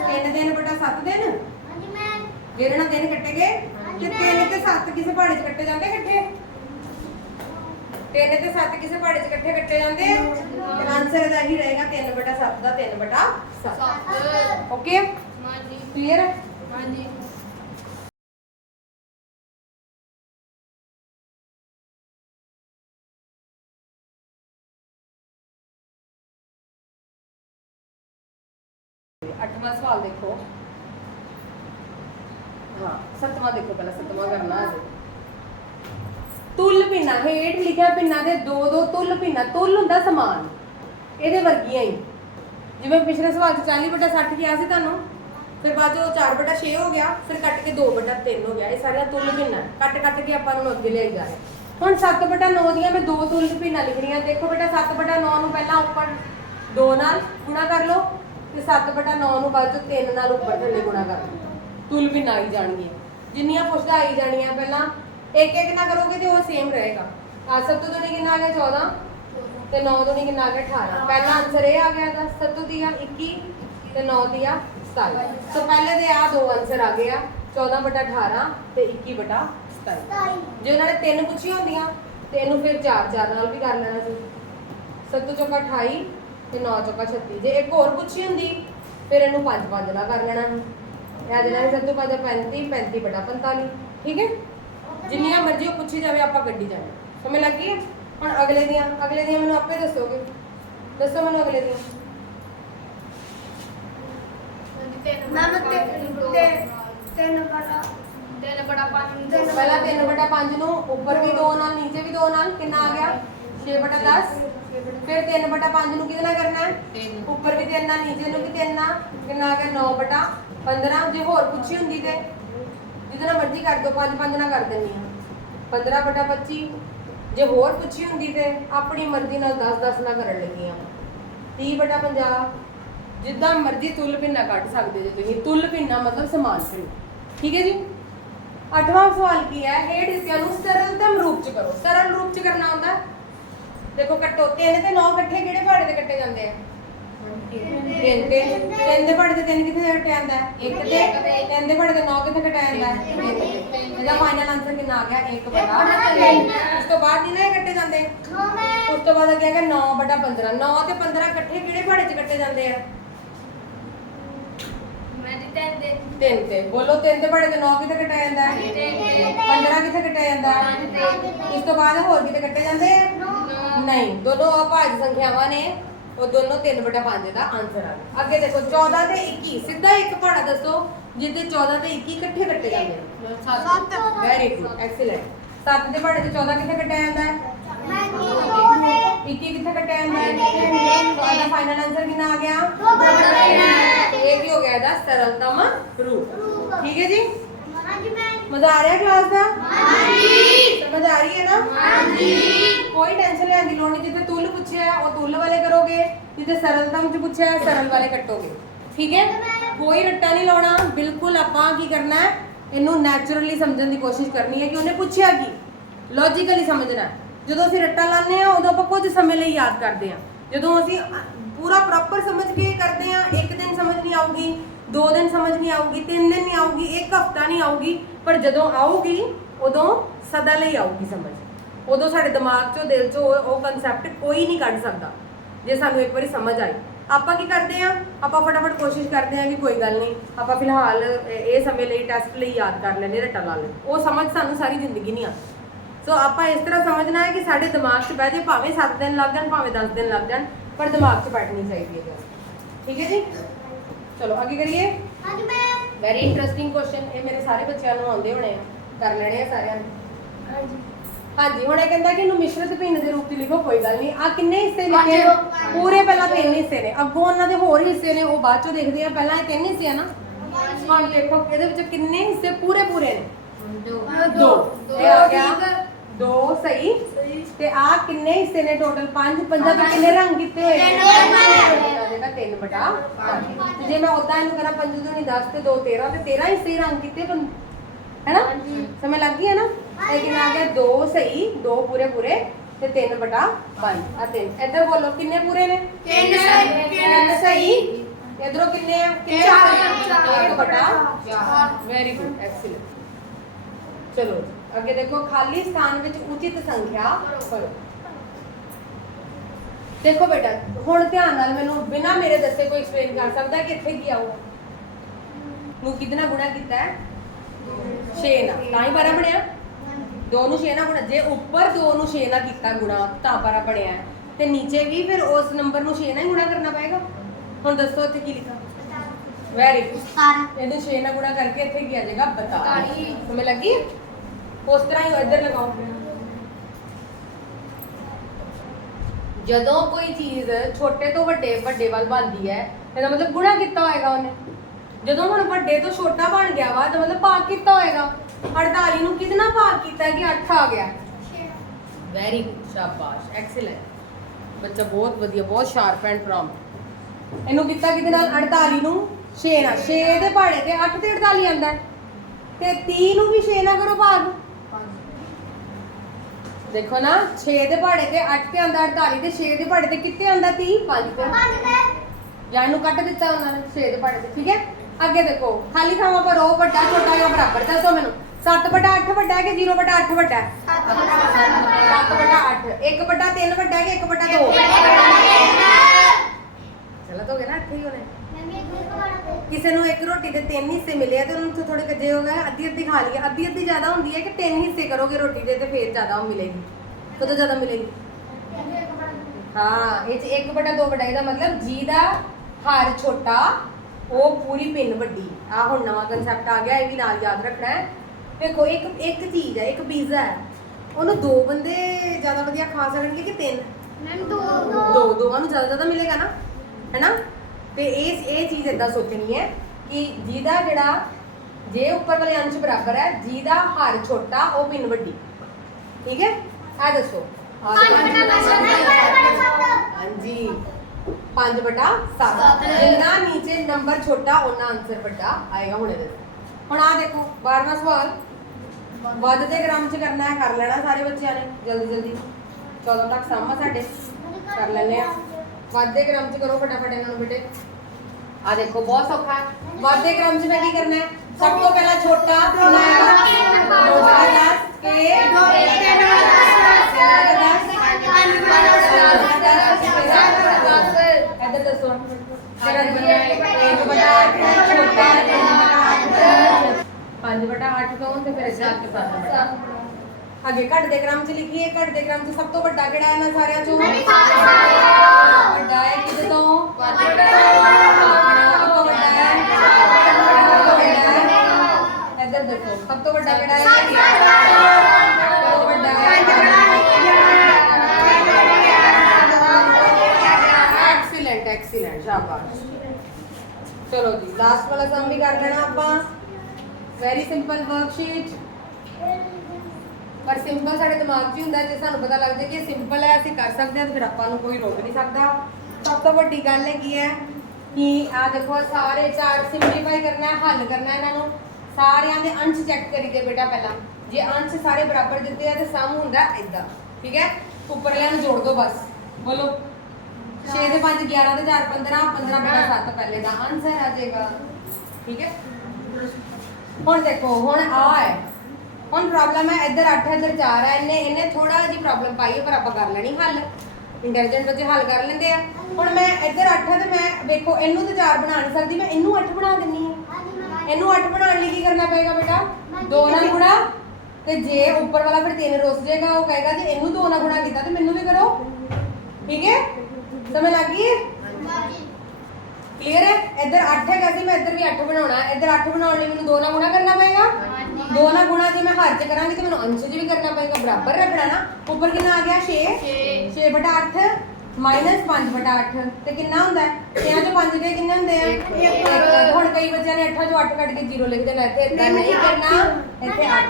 3 ਦਿਨ ਬਟਾ 7 ਦਿਨ? ਜਿਹੜੇ ਨਾਲ ਦਿਨ ਕੱਟੇ ਗਏ ਤੇ ਤਿੰਨ ਤੇ 7 ਕਿਸੇ ਪਹਾੜੇ 'ਚ ਕੱਟੇ ਜਾਂਦੇ ਇਕੱਠੇ? ਤਿੰਨ ਤੇ 7 ਕਿਸੇ ਪਹਾੜੇ 'ਚ ਇਕੱਠੇ ਕੱਟੇ ਜਾਂਦੇ? ਆ ਆਨਸਰ ਇਹਦਾ ਹੀ ਰਹੇਗਾ 3 ਬਟਾ 7 ਦਾ 3 ਬਟਾ 7 ਓਕੇ? ਕਲੀਅਰ ਹੈ ਅੱਠਵਾਂ ਸਵਾਲ ਦੇਖੋ। ਹਾਂ ਸੱਤਵਾਂ ਦੇਖੋ ਪਹਿਲਾਂ ਸੱਤਵਾਂ ਕਰਨਾ ਹੈ ਤੁਲ ਪਿੰਨਾ ਹੇਠ ਲਿਖਿਆ ਪਿੰਨਾ ਦੇ ਦੋ ਦੋ ਤੁਲ ਪਿੰਨਾ ਤੁਲ ਹੁੰਦਾ ਸਮਾਨ। ਇਹਦੇ ਵਰਗੀਆਂ ਹੀ। ਜਿਵੇਂ ਪਿਛਲੇ ਸਵਾਲ 'ਚ 40 ਬਟਾ 60 ਕਿਹਾ ਸੀ ਤੁਹਾਨੂੰ, ਫਿਰ ਬਾਅਦ 'ਚ ਉਹ 4 ਬਟਾ 6 ਹੋ ਗਿਆ, ਫਿਰ ਕੱਟ ਕੇ 2 ਬਟਾ 3 ਹੋ ਗਿਆ, ਇਹ ਸਾਰੀਆਂ ਤੁਲ ਪਿੰਨਾ ਕੱਟ ਕੱਟ ਕੇ ਆਪਾਂ ਨੂੰ ਅੱਗੇ ਲਿਆਈ ਜਾ ਰਹੇ ਹੁਣ 7 ਬਟਾ 9 ਦੀਆਂ ਮੈਂ ਦੋ ਤੁਲ ਪਿੰਨਾ ਲਿਖਣੀਆਂ ਦੇਖੋ ਬੇਟਾ 7 ਬਟਾ 9 ਨੂੰ ਪਹਿਲਾਂ ਉੱਪਰ 2 ਨਾਲ ਗੁਣਾ ਕਰ ਲਓ, ਤੇ 7 ਬਟਾ 9 ਨੂੰ ਬਾਅਦ ਚੋਂ 3 ਨਾਲ ਉੱਪਰ ਥੱਲੇ ਗੁਣਾ ਕਰ ਲਓ। ਤੁਲ ਪਿੰਨਾ ਆਈ ਜਾਣਗੀਆਂ। ਜਿੰਨੀਆਂ ਪੁੱਛਦਾ ਆਈ ਜਾਣੀਆਂ, ਪਹਿਲਾਂ ਇੱਕ ਇੱਕ ਨਾ ਕਰੋਗੇ ਤੇ ਉਹ ਸੇਮ ਰਹੇਗਾ। ਆ ਸਭ ਤੋਂ ਦੁਨੀ ਕਿੰਨਾ ਆ ਗਿਆ? 14 ਤੇ 9 ਦੁਨੀ ਕਿੰਨਾ ਆ ਗਿਆ 18 ਪਹਿਲਾ ਆਨਸਰ ਇਹ ਆ ਗਿਆ ਦਾ ਸੱਤੂ ਦੀ ਆ 21 ਤੇ 9 ਦੀ ਆ 27 ਸੋ ਪਹਿਲੇ ਦੇ ਆ ਦੋ ਆਨਸਰ ਆ ਗਏ ਆ 14 ਬਟਾ 18 ਤੇ 21 ਬਟਾ 27 ਜੇ ਉਹਨਾਂ ਨੇ ਤਿੰਨ ਪੁੱਛੀਆਂ ਹੁੰਦੀਆਂ ਤੇ ਇਹਨੂੰ ਫਿਰ 4 4 ਨਾਲ ਵੀ ਕਰ ਲੈਣਾ ਸੀ। ਸੱਤੂ ਚੌਕਾ 28 ਤੇ 9 ਚੌਕਾ 36 ਜੇ ਇੱਕ ਹੋਰ ਪੁੱਛੀ ਹੁੰਦੀ ਫਿਰ ਇਹਨੂੰ 5 5 ਨਾਲ ਕਰ ਲੈਣਾ ਸੀ। ਇਹ ਆ ਜਾਣਾ ਸੀ ਸੱਤੂ 5 35 35 ਬਟਾ 45 ਠੀਕ ਹੈ? ਜਿੰਨੀਆਂ ਮਰਜ਼ੀ ਉਹ ਪੁੱਛੀ ਜਾਵੇ ਆਪਾਂ ਗੱਡੀ ਜਾਣਾ। ਸਮਝ ਲੱਗੀ ਹੈ? ਹੁਣ ਅਗਲੇ ਦੀਆਂ ਅਗਲੇ ਦੀਆਂ ਮੈਨੂੰ ਆਪੇ ਦੱਸੋਗੇ। ਦੱਸੋ ਮੈਨੂੰ ਅਗਲੇ ਦੀਆਂ। ਪਹਿਲਾਂ 3 ਬਟਾ 5 ਨੂੰ ਉੱਪਰ ਵੀ 2 ਨਾਲ ਨੀਚੇ ਵੀ 2 ਨਾਲ ਕਿੰਨਾ ਆ ਗਿਆ? 6 ਬਟਾ 10 ਫਿਰ 3 ਬਟਾ 5 ਨੂੰ ਕਿਹਦੇ ਨਾਲ ਕਰਨਾ ਹੈ? ਉੱਪਰ ਵੀ 3 ਨਾਲ ਨੀਚੇ ਨੂੰ ਵੀ 3 ਨਾਲ ਕਿੰਨਾ ਆ ਗਿਆ? 9 ਬਟਾ 15 ਜੇ ਹੋਰ ਪੁੱਛੀ ਹੁੰਦੀ ਤੇ ਜਿੱਦਾਂ ਮਰਜ਼ੀ ਕਰ ਦੋ ਪੰਜ ਪੰਜ ਨਾ ਕਰ ਦਿੰਨੀ ਆ 15 ਬਟਾ 25 ਜੇ ਹੋਰ ਪੁੱਛੀ ਹੁੰਦੀ ਤੇ ਆਪਣੀ ਮਰਜ਼ੀ ਨਾਲ 10 10 ਨਾ ਕਰਨ ਲੱਗੀਆਂ। ਆ 30 ਬਟਾ 50 ਜਿੱਦਾਂ ਮਰਜ਼ੀ ਤੁਲ ਭਿੰਨਾ ਕੱਢ ਸਕਦੇ ਜੇ ਤੁਸੀਂ। ਤੁਲ ਭਿੰਨਾ ਮਤਲਬ ਸਮਾਨ ਭਿੰਨਾ ਠੀਕ ਹੈ ਜੀ? ਅੱਠਵਾਂ ਸਵਾਲ ਕੀ ਹੈ? ਹੇਠ ਦਿੱਤਿਆਂ ਨੂੰ ਸਰਲਤਮ ਰੂਪ ਚ ਕਰੋ। ਸਰਲ ਰੂਪ ਚ ਕਰਨਾ ਹੁੰਦਾ। ਦੇਖੋ, ਕੱਟੋ। ਤਿੰਨ ਤੇ ਨੌ ਇਕੱਠੇ ਕਿਹੜੇ ਪਹਾੜੇ ਤੇ ਕੱਟੇ ਜਾਂਦੇ ਆ? ਤਿੰਨ ਤੇ ਤਿੰਨ ਦੇ ਕਿੱਥੇ ਜਾਂਦਾ ਹੈ? ਇੱਕ ਤੇ ਤਿੰਨ ਦੇ ਪਹਾੜੇ ਤੇ 9 ਕਿੱਥੇ ਕੱਟਿਆ ਜਾਂਦਾ ਹੈ? ਇੱਕ ਤੇ। ਇਹਦਾ ਫਾਈਨਲ ਆਨਸਰ ਕਿੰਨਾ ਆ ਗਿਆ? 1 ਬਟਾ ਤਿੰਨ। ਉਸ ਤੋਂ ਬਾਅਦ ਨਹੀਂ ਨਾ ਇਹ ਕੱਟੇ ਜਾਂਦੇ? ਉਸ ਤੋਂ ਬਾਅਦ ਅੱਗੇ ਆ ਗਿਆ 9 ਬਟਾ 15 9 ਤੇ 15 ਇਕੱਠੇ ਕਿਹੜੇ ਪਹਾੜੇ 'ਚ ਕੱਟੇ ਜਾਂਦੇ ਆ? ਤਿੰਨ ਤੇ। ਬੋਲੋ ਤਿੰਨ ਦੇ ਪਹਾੜੇ ਤੇ 9 ਕਿੱਥੇ ਕੱਟਿਆ ਜਾਂਦਾ? ਹੈ 15 ਕਿੱਥੇ ਕੱਟਿਆ ਜਾਂਦਾ? ਹੈ ਇਸ ਤੋਂ ਬਾਅਦ ਹੋਰ ਕਿਤੇ ਕੱਟੇ ਜਾਂਦੇ ਨਹੀਂ। ਦੋਨੋਂ ਅਭਾਜ ਸੰਖਿਆਵਾਂ ਨੇ। ਉਹ ਦੋਨੋਂ 3 ਬਟਾ 5 ਦਾ ਆਨਸਰ ਆ ਗਿਆ। ਅੱਗੇ ਦੇਖੋ 14 ਤੇ 21 ਸਿੱਧਾ ਇੱਕ ਪਹਾੜਾ ਦੱਸੋ ਜਿੱਦੇ 14 ਤੇ 21 ਇਕੱਠੇ ਕੱਟੇ ਜਾਂਦੇ ਨੇ ਵੈਰੀ ਗੁੱਡ ਐਕਸੀਲੈਂਟ 7 ਦੇ ਪਹਾੜੇ ਤੇ 14 ਕਿੱਥੇ ਕੱਟਿਆ ਜਾਂਦਾ ਹੈ? 21 ਕਿੱਥੇ ਕੱਟਿਆ ਜਾਂਦਾ ਹੈ? ਤੁਹਾਡਾ ਫਾਈਨਲ ਆਨਸਰ ਕਿੰਨਾ ਆ ਗਿਆ? ਇਹ ਕੀ ਹੋ ਗਿਆ ਇਹਦਾ? ਸਰਲਤਮ ਰੂਪ। ਠੀਕ ਹੈ ਜੀ? ਮਜ਼ਾ ਆ ਰਿਹਾ ਕਲਾਸ ਦਾ? ਸਮਝ ਆ ਰਹੀ ਹੈ ਨਾ? ਕੋਈ ਟੈਨਸ਼ਨ ਲੈਣ ਦੀ ਲੋੜ ਨਹੀਂ ਜਿੱਥੇ ਤੁਲ ਪੁੱਛਿਆ ਹੈ, ਉਹ ਤੁਲ ਵਾਲੇ ਕਰੋਗੇ ਜਿੱਥੇ ਸਰਲਤਮ ਚ ਪੁੱਛਿਆ ਹੈ, ਸਰਲ ਵਾਲੇ ਕੱਟੋਗੇ। ਠੀਕ ਹੈ? ਕੋਈ ਰੱਟਾ ਨਹੀਂ ਲਾਉਣਾ ਬਿਲਕੁਲ ਆਪਾਂ ਕੀ ਕਰਨਾ ਹੈ? ਇਹਨੂੰ ਨੈਚੁਰਲੀ ਸਮਝਣ ਦੀ ਕੋਸ਼ਿਸ਼ ਕਰਨੀ ਹੈ ਕਿ ਉਹਨੇ ਪੁੱਛਿਆ ਕੀ? ਲੌਜੀਕਲੀ ਸਮਝਣਾ ਹੈ। ਜਦੋਂ ਅਸੀਂ ਰੱਟਾ ਲਾਉਂਦੇ ਹਾਂ ਉਦੋਂ ਆਪਾਂ ਕੁਝ ਸਮੇਂ ਲਈ ਯਾਦ ਕਰਦੇ ਹਾਂ। ਜਦੋਂ ਅਸੀਂ ਅ, ਪੂਰਾ ਪ੍ਰੋਪਰ ਸਮਝ ਕੇ ਕਰਦੇ ਹਾਂ ਇੱਕ ਦਿਨ ਸਮਝ ਨਹੀਂ ਆਊਗੀ ਦੋ ਦਿਨ ਸਮਝ ਨਹੀਂ ਆਊਗੀ ਤਿੰਨ ਦਿਨ ਨਹੀਂ ਆਊਗੀ ਇੱਕ ਹਫਤਾ ਨਹੀਂ ਆਊਗੀ ਪਰ ਜਦੋਂ ਆਊਗੀ ਉਦੋਂ ਸਦਾ ਲਈ ਆਊਗੀ ਸਮਝ। ਉਦੋਂ ਸਾਡੇ ਦਿਮਾਗ 'ਚੋਂ ਦਿਲ 'ਚੋਂ ਉਹ- ਕਨਸੈਪਟ ਕੋਈ ਨਹੀਂ ਕੱਢ ਸਕਦਾ ਜੇ ਸਾਨੂੰ ਇੱਕ ਵਾਰੀ ਸਮਝ ਆਈ। ਆਪਾਂ ਕੀ ਕਰਦੇ ਆ ਆਪਾਂ ਫਟਾਫਟ ਕੋਸ਼ਿਸ਼ ਕਰਦੇ ਆ ਕਿ ਕੋਈ ਗੱਲ ਨਹੀਂ ਆਪਾਂ ਫਿਲਹਾਲ ਇਹ ਸਮੇਂ ਲਈ ਟੈਸਟ ਲਈ ਯਾਦ ਕਰ ਲੈਂਦੇ ਰੱਟਾ ਲਾ ਲੈਂਦੇ ਉਹ ਸਮਝ ਸਾਨੂੰ ਸਾਰੀ ਜ਼ਿੰਦਗੀ ਨਹੀਂ ਆ ਸੋ ਆਪਾਂ ਇਸ ਤਰ੍ਹਾਂ ਸਮਝਣਾ ਹੈ ਕਿ ਸਾਡੇ ਦਿਮਾਗ 'ਚ ਬਹਿ ਜੇ ਭਾਵੇਂ 7 ਦਿਨ ਲੱਗ ਜਾਣ ਭਾਵੇਂ 10 ਦਿਨ ਲੱਗ ਜਾਣ ਪਰ ਦਿਮਾਗ 'ਚ ਬੈਠਣੀ ਚਾਹੀਦੀ ਹੈ। ਠੀਕ ਹੈ ਜੀ? ਚਲੋ ਅੱਗੇ ਕਰੀਏ। ਵੈਰੀ ਇੰਟਰਸਟਿੰਗ ਕੁਐਸਚਨ ਇਹ ਮੇਰੇ ਸਾਰੇ ਬੱਚਿਆਂ ਨੂੰ ਆਉਂਦੇ ਹੋਣੇ ਆ। ਕਰ ਲੈਣੇ ਆ ਸਾਰਿਆਂ ਨੇ। ਹਾਂਜੀ। ਹੁਣ ਇਹ ਕਹਿੰਦਾ ਕਿ ਇਹਨੂੰ ਮਿਸ਼ਰਤ ਭਿੰਨ ਦੇ ਰੂਪ 'ਚ ਲਿਖੋ ਕੋਈ ਗੱਲ ਨਹੀਂ। ਆ ਕਿੰਨੇ ਹਿੱਸੇ ਲਿਖੇ ਆ? ਪੂਰੇ ਪਹਿਲਾਂ ਤਿੰਨ ਹਿੱਸੇ ਨੇ। ਅੱਗੋਂ ਉਹਨਾਂ ਦੇ ਹੋਰ ਹਿੱਸੇ ਨੇ ਉਹ ਬਾਅਦ 'ਚੋਂ ਦੇਖਦੇ ਆ। ਪਹਿਲਾਂ ਇਹ ਤਿੰਨ ਹਿੱਸੇ ਆ ਨਾ। ਹੁਣ ਦੇਖੋ ਇਹਦੇ ਵਿੱਚ ਕਿੰਨੇ ਹਿੱਸੇ ਪੂਰੇ ਪੂਰੇ ਨੇ? ਦੋ। ਇਹ ਆ ਗਿਆ। ਦੋ ਸਹੀ। ਤੇ ਆ ਕਿੰਨੇ ਹਿੱਸੇ ਨੇ ਟੋਟਲ ਪੰਜ। ਪੰਜਾਂ ਤੋਂ ਕਿੰਨੇ ਰੰਗ ਕੀਤੇ ਹੋਏ ਨੇ? ਜਿਹੜਾ 3 ਬਟਾ ਪੰਜ। ਤੇ ਜੇ ਮੈਂ ਉਦਾਂ ਇਹਨੂੰ ਕਰਾਂ 5 ਤੋਂ ਨਹੀਂ 10 ਤੇ 2 13 ਤੇ 13 ਹਿੱਸੇ ਰੰਗ ਕੀਤੇ ਪੰ ਹੈਨਾ? ਸਮਝ ਲੱਗ ਗਈ ਹੈ ਨਾ? ਇਹ ਕਿੰਨਾ ਆ ਗਿਆ 2 ਸਹੀ 2 ਪੂਰੇ ਪੂਰੇ ਤੇ 3 ਬਟਾ 5 ਆ ਤਿੰਨ। ਇੱਧਰ ਬੋਲੋ ਕਿੰਨੇ ਪੂਰੇ ਨੇ? ਤਿੰਨ ਸਹੀ। ਤਿੰਨ ਸਹੀ। ਇਧਰੋਂ ਕਿੰਨੇ ਆ? ਕਿੰਨੇ ਚਾਰ। ਇੱਕ ਬਟਾ ਚਾਰ। ਵੈਰੀ ਗੁੱਡ ਐਕਸੀਲੈਂਟ ਚਲੋ ਅੱਗੇ ਦੇਖੋ ਖਾਲੀ ਸਥਾਨ ਵਿੱਚ ਉਚਿਤ ਸੰਖਿਆ ਭਰੋ ਦੇਖੋ ਬੇਟਾ ਹੁਣ ਧਿਆਨ ਨਾਲ ਮੈਨੂੰ ਬਿਨਾ ਮੇਰੇ ਦੱਸੇ ਕੋਈ ਐਕਸਪਲੇਨ ਕਰ ਸਕਦਾ ਕਿ ਇੱਥੇ ਕੀ ਆਊਗਾ ਨੂੰ ਕਿਤਨਾ ਗੁਣਾ ਕੀਤਾ ਹੈ? 6 ਨਾਲ। ਤਾਂ ਹੀ ਬਾਰਾ ਬਣਿਆ। ਦੋ ਨੂੰ 6 ਨਾਲ ਗੁਣਾ। ਜੇ ਉੱਪਰ ਦੋ ਨੂੰ 6 ਨਾਲ ਕੀਤਾ ਗੁਣਾ ਤਾਂ ਬਾਰਾ ਬਣਿਆ ਹੈ। ਤੇ ਨੀਚੇ ਵੀ ਫਿਰ ਉਸ ਨੰਬਰ ਨੂੰ 6 ਨਾਲ ਹੀ ਗੁਣਾ ਕਰਨਾ ਪਏਗਾ। ਹੁਣ ਦੱਸੋ ਇੱਥੇ ਕੀ ਲਿਖਾ ਵੈਰੀ ਗੁੱਡ ਇਹਨੂੰ 6 ਨਾਲ ਗੁਣਾ ਕਰਕੇ ਇੱਥੇ ਕੀ ਆ ਜਾਏਗਾ? 42 ਬਤਾਲੀ। ਸਮਝ ਲੱਗੀ? ਉਸ ਤਰ੍ਹਾਂ ਹੀ ਇੱਧਰ ਲਗਾਓ। ਜਦੋਂ ਕੋਈ ਚੀਜ਼ ਛੋਟੇ ਤੋਂ ਵੱਡੇ ਵੱਡੇ ਵੱਲ ਬਣਦੀ ਹੈ ਇਹਦਾ ਮਤਲਬ ਗੁਣਾ ਕੀਤਾ ਹੋਏਗਾ ਉਹਨੇ। ਜਦੋਂ ਹੁਣ ਵੱਡੇ ਤੋਂ ਛੋਟਾ ਬਣ ਗਿਆ ਵਾ ਤਾਂ ਮਤਲਬ ਭਾਗ ਕੀਤਾ ਹੋਏਗਾ। 48 ਨੂੰ ਕਿਤਨਾ ਭਾਗ ਕੀਤਾ ਕਿ 8 ਆ ਗਿਆ? ਵੈਰੀ ਗੁੱਡ ਸ਼ਾਬਾਸ਼ ਐਕਸੀਲੈਂਟ ਬੱਚਾ ਬਹੁਤ ਵਧੀਆ ਬਹੁਤ ਸ਼ਾਰਪ ਐਂਡ ਪ੍ਰੌਮਪਟ ਇਹਨੂੰ ਕੀਤਾ ਕਿਹਦੇ ਨਾਲ? 48 ਨੂੰ। 6 ਨਾਲ। 6 ਦੇ ਪਹਾੜੇ ਤੇ 8 ਤੇ 48 ਆਂਦਾ ਤੇ 30 ਨੂੰ ਵੀ 6 ਨਾਲ ਕਰੋ ਭਾਗ। ਦੇਖੋ ਨਾ 6 ਦੇ ਪਹਾੜੇ ਤੇ 8 ਤੇ ਆਂਦਾ 48 ਤੇ 6 ਦੇ ਪਹਾੜੇ ਤੇ ਕਿੱਥੇ ਆਂਦਾ 30 5 ਤੇ। ਜਾਂ ਇਹਨੂੰ ਕੱਟ ਦਿੱਤਾ ਉਹਨਾਂ ਨੇ 6 ਦੇ ਪਹਾੜੇ ਤੇ ਠੀਕ ਹੈ? ਅੱਗੇ ਦੇਖੋ ਖਾਲੀ ਥਾਵਾਂ ਪਰ ਉਹ ਵੱਡਾ ਛੋਟਾ ਜਾਂ ਬਰਾਬਰ ਦੱਸੋ ਮੈਨੂੰ। 7 ਬਟਾ 8 ਵੱਡਾ ਹੈ ਕਿ 0 ਬਟਾ 8 ਵੱਡਾ ਹੈ? 7 ਬਟਾ 8 1 ਬਟਾ 3 ਵੱਡਾ ਹੈ ਕਿ 1 ਬਟਾ 2 ਚਲੋ ਹੋ ਨਾ ਇੱਥੇ ਹੀ ਹੋਣੇ। ਕਿਸੇ ਨੂੰ ਇੱਕ ਰੋਟੀ ਦੇ ਤਿੰਨ ਹਿੱਸੇ ਮਿਲੇ ਆ ਤੇ ਉਹਨੂੰ ਤੋਂ ਥੋੜੇ ਕੱਜੇ ਹੋ ਗਏ ਅੱਧੀ ਅੱਧੀ ਖਾ ਲਈ ਅੱਧੀ ਅੱਧੀ ਜ਼ਿਆਦਾ ਹੁੰਦੀ ਹੈ ਕਿ ਤਿੰਨ ਹਿੱਸੇ ਕਰੋਗੇ ਰੋਟੀ ਦੇ ਤੇ ਫੇਰ ਜ਼ਿਆਦਾ ਉਹ ਮਿਲੇਗੀ। ਕਦੋਂ ਜ਼ਿਆਦਾ ਮਿਲੇਗੀ? ਹਾਂ, ਇਹ ਚ ਇੱਕ ਬਟਾ ਦੋ ਬਟਾ ਇਹਦਾ ਮਤਲਬ ਜੀ ਦਾ ਹਰ ਛੋਟਾ, ਉਹ ਪੂਰੀ ਪਿੰਨ ਵੱਡੀ। ਆ ਹੁਣ ਨਵਾਂ ਕਨਸੈਪਟ ਆ ਗਿਆ, ਇਹ ਵੀ ਨਾਲ ਯਾਦ ਰੱਖਣਾ ਹੈ। ਦੇਖੋ ਇੱਕ ਇੱਕ ਚੀਜ਼ ਹੈ ਇੱਕ ਪੀਜ਼ਾ ਹੈ। ਉਹਨੂੰ ਦੋ ਬੰਦੇ ਜ਼ਿਆਦਾ ਵਧੀਆ ਖਾ ਸਕਣਗੇ ਕਿ ਤਿੰਨ? ਦੋ ਦੋਵਾਂ ਨੂੰ ਜ਼ਿਆਦਾ ਜ਼ਿਆਦਾ ਮਿਲੇਗਾ ਨਾ ਹੈਨਾ? ਤੇ ਇਹ ਇਹ ਚੀਜ਼ ਇਦਾਂ ਸੋਚਣੀ ਹੈ ਕਿ ਜਿਹਦਾ ਜਿਹੜਾ ਜੇ ਉੱਪਰ ਵਾਲੇ ਅੰਸ਼ ਬਰਾਬਰ ਹੈ ਜਿਹਦਾ ਹਰ ਛੋਟਾ ਉਹ ਪਿੰਨ ਵੱਡੀ। ਠੀਕ ਹੈ? ਆ ਦੱਸੋ। ਆਹ ਦੇਖੋ। ਹਾਂਜੀ। 5 ਬਟਾ 7 ਸੱਤ। ਜਿੰਨਾ ਨੀਚੇ ਨੰਬਰ ਛੋਟਾ ਉਹਨਾਂ ਆਨਸਰ ਵੱਡਾ। ਆਏਗਾ ਹੁਣੇ ਦੇ ਹੁਣ ਆ ਦੇਖੋ 12ਵਾਂ ਸਵਾਲ। ਵੱਧਦੇ ਗ੍ਰਾਮ ਚ ਕਰਨਾ ਹੈ ਕਰ ਲੈਣਾ ਸਾਰੇ ਬੱਚਿਆਂ ਨੇ ਜਲਦੀ ਜਲਦੀ। 14 ਤੱਕ ਸਾਮਾ ਸਾਡੇ ਕਰ ਲੈਣੇ ਆ ਵੱਧਦੇ ਗ੍ਰਾਮ ਚ ਕਰੋ ਫਟਾਫਟ ਇਹਨਾਂ ਨੂੰ ਬੇਟੇ। ਆ ਦੇਖੋ ਬਹੁਤ ਸੌਖਾ ਹੈ। ਵੱਧਦੇ ਗ੍ਰਾਮ ਚ ਮੈਂ ਕੀ ਕਰਨਾ ਹੈ? ਸਭ ਤੋਂ ਪਹਿਲਾਂ ਛੋਟਾ ਕਿੰਨਾ ਹੈ ਦੋ ਬਟਾ ਦਸ ਕੇ ਇੱਧਰ ਦੱਸੋ। ਤੇਰਾ ਇੱਕ ਬਟਾ ਅੱਠ ਛੋਟਾ ਤਿੰਨ ਬਟਾ ਅੱਠ ਪੰਜ ਬਟਾ ਅੱਠ ਤੋਂ ਤੇ ਫਿਰ ਇੱਧਰ ਆ ਕੇ ਸੱਤ ਬਟਾ ਅੱਗੇ ਘੱਟ ਦੇ ਕ੍ਰਮ ਚ ਲਿਖੀਏ ਘੱਟ ਦੇ ਕ੍ਰਮ ਚ ਸਭ ਤੋਂ ਵੱਡਾ ਕਿਹੜਾ ਹੈ ਇਹਨਾਂ ਸਾਰਿਆਂ ਚੋਂ ਵੱਡਾ ਹੈ ਕਿਹਦੇ ਤੋਂ ਸਭ ਤੋਂ ਵੱਡਾ ਹੈ ਸਭ ਤੋਂ ਵੱਡਾ ਹੈ ਇੱਧਰ ਦੇਖੋ ਸਭ ਤੋਂ ਵੱਡਾ ਕਿਹੜਾ ਹੈ ਸਭ ਤੋਂ ਵੱਡਾ ਹੈ ਐਕਸੀਲੈਂਟ ਐਕਸੀਲੈਂਟ ਸ਼ਾਬਾਸ਼ ਚਲੋ ਜੀ ਲਾਸਟ ਵਾਲਾ ਸਮ ਵੀ ਕਰ ਲੈਣਾ ਆਪਾਂ ਵੈਰੀ ਸਿੰਪਲ ਵਰਕਸ਼ੀਟ ਪਰ ਸਿੰਪਲ ਸਾਡੇ ਦਿਮਾਗ 'ਚ ਹੀ ਹੁੰਦਾ, ਜੇ ਸਾਨੂੰ ਪਤਾ ਲੱਗ ਜਾਏ ਕਿ ਸਿੰਪਲ ਹੈ, ਅਸੀਂ ਕਰ ਸਕਦੇ ਹਾਂ, ਤਾਂ ਫਿਰ ਆਪਾਂ ਨੂੰ ਕੋਈ ਰੋਕ ਨਹੀਂ ਸਕਦਾ। ਸਭ ਤੋਂ ਵੱਡੀ ਗੱਲ ਹੈ ਕੀ ਹੈ ਕਿ ਆ ਦੇਖੋ ਸਾਰੇ ਚਾਰ ਸਿੰਪਲੀਫਾਈ ਕਰਨਾ ਹੈ, ਹੱਲ ਕਰਨਾ ਇਹਨਾਂ ਨੂੰ। ਸਾਰਿਆਂ ਦੇ ਅੰਸ਼ ਚੈੱਕ ਕਰੀਦੇ ਬੇਟਾ ਪਹਿਲਾਂ। ਜੇ ਅੰਸ਼ ਸਾਰੇ ਬਰਾਬਰ ਦਿੱਤੇ ਆ, ਤੇ ਸਮ ਹੁੰਦਾ ਇਦਾਂ ਠੀਕ ਹੈ? ਉੱਪਰਲਿਆਂ ਨੂੰ ਜੋੜ ਦਿਓ ਬਸ। ਬੋਲੋ। 6 ਦੇ 5 11 ਦੇ 4 15 15 ਬਟਾ 7 ਪਹਿਲੇ ਦਾ ਆਨਸਰ ਆ ਜਾਏਗਾ ਠੀਕ ਹੈ? ਹੁਣ ਦੇਖੋ, ਹੁਣ ਆ ਹੈ। ਹੁਣ ਪ੍ਰੋਬਲਮ ਹੈ, ਇੱਧਰ 8 ਇੱਧਰ 4 ਹੈ, ਇਹਨੇ ਇਹਨੇ ਥੋੜਾ ਜਿਹੀ ਪ੍ਰੋਬਲਮ ਪਾਈ ਹੈ, ਪਰ ਆਪਾਂ ਕਰ ਲੈਣੀ ਹੱਲ। ਇੰਟੈਲੀਜੈਂਟ ਬੱਚੇ ਹੱਲ ਕਰ ਲੈਂਦੇ ਆ। ਹੁਣ ਮੈਂ ਇੱਧਰ 8 ਹੈ ਤੇ ਮੈਂ ਵੇਖੋ, ਇਹਨੂੰ ਤੇ 4 ਬਣਾ ਨਹੀਂ ਸਕਦੀ, ਮੈਂ ਇਹਨੂੰ 8 ਬਣਾ ਦਿੰਨੀ ਆ ਇਹਨੂੰ 8 ਬਣਾਉਣ ਲਈ ਕੀ ਕਰਨਾ ਪਏਗਾ ਬੇਟਾ? 2 ਨਾਲ ਗੁਣਾ, ਤੇ ਜੇ ਉੱਪਰ ਵਾਲਾ ਫਿਰ 3 ਰੁੱਸ ਜਾਏਗਾ, ਉਹ ਕਹੇਗਾ ਜੇ ਇਹਨੂੰ 2 ਨਾਲ ਗੁਣਾ ਕੀਤਾ ਤੇ ਮੈਨੂੰ ਵੀ ਕਰੋ। ਠੀਕ ਹੈ? ਸਮਝ ਲੱਗ ਗਈ ਹੈ? ਕਲੀਅਰ ਹੈ? ਇੱਧਰ 8 ਹੈਗਾ ਸੀ ਮੈਂ ਇੱਧਰ ਵੀ 8 ਬਣਾਉਣਾ ਹੈ। ਇੱਧਰ 8 ਬਣਾਉਣ ਲਈ ਮੈਨੂੰ 2 ਨਾਲ ਗੁਣਾ ਕਰਨਾ ਪਏਗਾ? 2 ਨਾਲ ਗੁਣਾ ਜੇ ਮੈਂ ਹਰ ਚ ਕਰਾਂਗੀ ਤੇ ਮੈਨੂੰ ਅੰਸ਼ 'ਚ ਵੀ ਕਰਨਾ ਪਏਗਾ। ਬਰਾਬਰ ਰੱਖਣਾ ਨਾ? ਉੱਪਰ ਕਿੰਨਾ ਆ ਗਿਆ? 6 6 ਬਟਾ 8 ਮਾਈਨਸ 5 ਬਟਾ 8 ਤੇ ਕਿੰਨਾ ਹੁੰਦਾ? ਹੈ 6 ਚੋਂ 5 ਦੇ ਕਿੰਨੇ ਹੁੰਦੇ ਆ। ਹੁਣ ਕਈ ਬੱਚਿਆਂ ਨੇ 8 ਚੋਂ 8 ਕੱਢ ਕੇ 0 ਲਿਖ ਦੇਣਾ ਇੱਥੇ ਇਦਾਂ ਨਹੀਂ ਕਰਨਾ। ਇੱਥੇ 8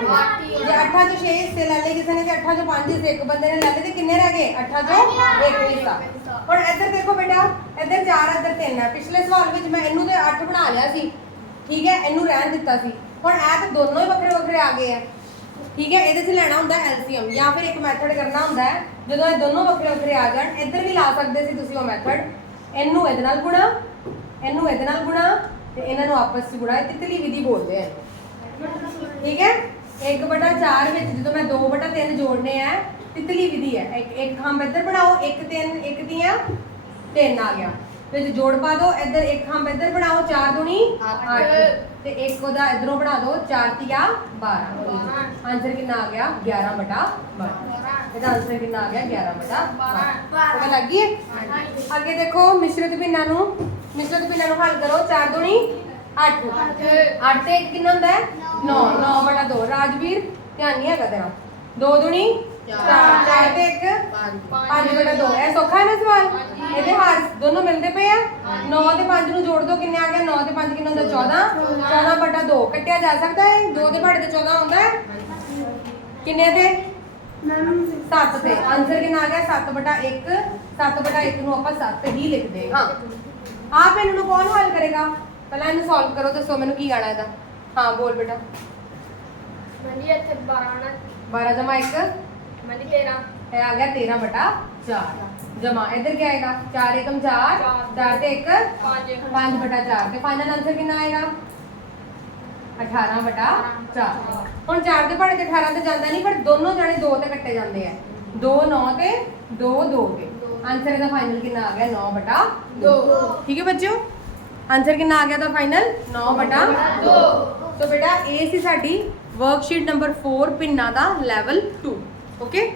ਜੇ 8 ਚੋਂ 6 ਹਿੱਸੇ ਲੈ ਲਏ ਕਿਸੇ ਨੇ ਤੇ 8 ਚੋਂ 5 ਹਿੱਸੇ ਇੱਕ ਬੰਦੇ ਨੇ ਲੈ ਲਏ ਤੇ ਕਿੰਨੇ ਰਹਿ ਗਏ? 8 ਚੋਂ ਇੱਕ ਹਿੱਸਾ। ਹੁਣ ਇੱਧਰ ਦੇਖੋ ਬੇਟਾ ਇੱਧਰ 4 ਇੱਧਰ 3 ਹੈ ਪਿਛਲੇ ਸਵਾਲ ਵਿੱਚ ਮੈਂ ਇਹਨੂੰ ਤੇ 8 ਬਣਾ ਲਿਆ ਸੀ। ਠੀਕ ਹੈ? ਇਹਨੂੰ ਰਹਿਣ ਦਿੱਤਾ ਸੀ। ਹੁਣ ਇਹ ਤਾਂ ਦੋਨੋਂ ਹੀ ਵੱਖਰੇ ਵੱਖਰੇ ਆ ਗਏ ਆ। ਠੀਕ ਹੈ? ਇਹਦੇ 'ਚ ਲੈਣਾ ਹੁੰਦਾ ਐਲਸੀਐਮ ਜਾਂ ਫਿਰ ਇੱਕ ਮੈਥਡ ਕਰਨਾ ਹੁੰਦਾ ਹੈ। ਜਦੋਂ ਇਹ ਦੋਨੋਂ ਵੱਖਰੇ ਵੱਖਰੇ ਆ ਜਾਣ ਇੱਧਰ ਵੀ ਲਾ ਸਕਦੇ ਸੀ ਤੁਸੀਂ ਉਹ ਮੈਥਡ ਇਹਨੂੰ ਇਹਦੇ ਨਾਲ ਗੁਣਾ ਇਹਨੂੰ ਇਹਦੇ ਨਾਲ ਗੁਣਾ ਤੇ ਇਹਨਾਂ ਨੂੰ ਆਪਸ 'ਚ ਗੁਣਾ। ਇਹ ਤਿਤਲੀ ਵਿਧੀ ਬੋਲਦੇ ਆ। ਠੀਕ ਹੈ? 1 ਬਟਾ 4 ਵਿੱਚ ਜਦੋਂ ਮੈਂ 2 ਬਟਾ 3 ਜੋੜਨੇ ਆ ਤਿਤਲੀ ਵਿਧੀ ਹੈ। ਇੱਕ ਇੱਕ ਖੰਭ ਇੱਧਰ ਬਣਾਓ ਇੱਕ ਤਿੰਨ ਇੱਕ ਦੀਆਂ ਤਿੰਨ ਆ ਗਿਆ। ਵਿੱਚ ਜੋੜ ਪਾ ਦਿਓ ਇੱਧਰ ਇੱਕ ਖੰਭ ਇੱਧਰ ਬਣਾਓ 4 ਦੁਣੀ 8 ਤੇ ਇੱਕ ਉਹਦਾ ਇਧਰੋਂ ਬਣਾ ਦਿਓ 4 ਤੀਆ 12 ਆਨਸਰ ਕਿੰਨਾ ਆ ਗਿਆ? 11 ਬਟਾ 12 ਇਹਦਾ ਆਨਸਰ ਕਿੰਨਾ ਆ ਗਿਆ? 11 ਬਟਾ 12 ਪਤਾ ਲੱਗ ਗਈ? ਅੱਗੇ ਦੇਖੋ ਮਿਸ਼ਰਤ ਭਿੰਨਾਂ ਨੂੰ ਮਿਸ਼ਰਤ ਭਿੰਨਾਂ ਨੂੰ ਹੱਲ ਕਰੋ। 4 ਦੁਣੀ 8 8 ਤੇ ਕਿੰਨਾ ਹੁੰਦਾ ਹੈ? 9 9 ਬਟਾ 2 ਰਾਜਵੀਰ ਧਿਆਨ ਨਹੀਂ ਹੈਗਾ ਤੇਰਾ। 2 ਦੁਣੀ 4 4 ਤੇ ਇੱਕ। 5 ਬਟਾ 2 ਇਹ ਸੌਖਾ ਹੈ ਨਾ ਸਵਾਲ? ਇਹਦੇ ਹਾਰ ਦੋਨੋਂ ਮਿਲਦੇ ਪਏ ਆ? 9 ਤੇ 5 ਨੂੰ ਜੋੜ ਦੋ ਕਿੰਨੇ ਆ ਗਿਆ 9 ਤੇ 5 ਕਿੰਨਾ ਹੁੰਦਾ? 14 14 ਬਟਾ 2 ਕੱਟਿਆ ਜਾ ਸਕਦਾ ਹੈ? 2 ਦੇ ਭਾੜੇ ਤੇ 14 ਹੁੰਦਾ ਹੈ? ਕਿੰਨੇ ਤੇ 7 ਤੇ। ਆਨਸਰ ਕਿੰਨਾ ਆ ਗਿਆ? 7 ਬਟਾ 1 7 ਬਟਾ 1 ਨੂੰ ਆਪਾਂ 7 ਹੀ ਲਿਖਦੇ ਹਾਂ। ਆਪ ਇਹਨਾਂ ਨੂੰ ਕੌਣ ਹੱਲ ਕਰੇਗਾ? ਪਹਿਲਾਂ ਇਹਨੂੰ ਸੋਲਵ ਕਰੋ ਦੱਸੋ ਮੈਨੂੰ ਕੀ ਆਣਾ ਇਹਦਾ। ਹਾਂ ਬੋਲ ਬੇਟਾ। ਮੰਡੀ ਇੱਥੇ 12 12 ਜਮਾ 1 ਮੰਡੀ 13 ਇਹ ਆ ਗਿਆ 13 ਬਟਾ 4 ਜਮਾ ਇੱਧਰ ਕੀ ਆਏਗਾ? 4 ਏਕਮ 4 4 ਤੇ 1 5 5 ਬਟਾ 4 ਤੇ ਫਾਈਨਲ ਆਨਸਰ ਕਿੰਨਾ ਆਏਗਾ? 18 ਬਟਾ 4 ਹੁਣ 4 ਦੇ ਪਹਾੜੇ ਤੇ 18 ਤੇ ਜਾਂਦਾ ਨਹੀਂ ਪਰ ਦੋਨੋਂ ਜਾਣੇ 2 ਤੇ ਕੱਟੇ ਜਾਂਦੇ ਆ। 2 9 ਤੇ 2 2 ਤੇ। ਆਨਸਰ ਇਹਦਾ ਫਾਈਨਲ ਕਿੰਨਾ ਆ ਗਿਆ? 9 ਬਟਾ 2 ਠੀਕ ਹੈ ਬੱਚਿਓ? ਆਨਸਰ ਕਿੰਨਾ ਆ ਗਿਆ ਦਾ ਫਾਈਨਲ 9 ਬਟਾ 2 ਸੋ ਬੇਟਾ ਇਹ ਸੀ ਸਾਡੀ ਵਰਕਸ਼ੀਟ ਨੰਬਰ 4 ਪਿੰਨਾ ਦਾ ਲੈਵਲ 2 ਓਕੇ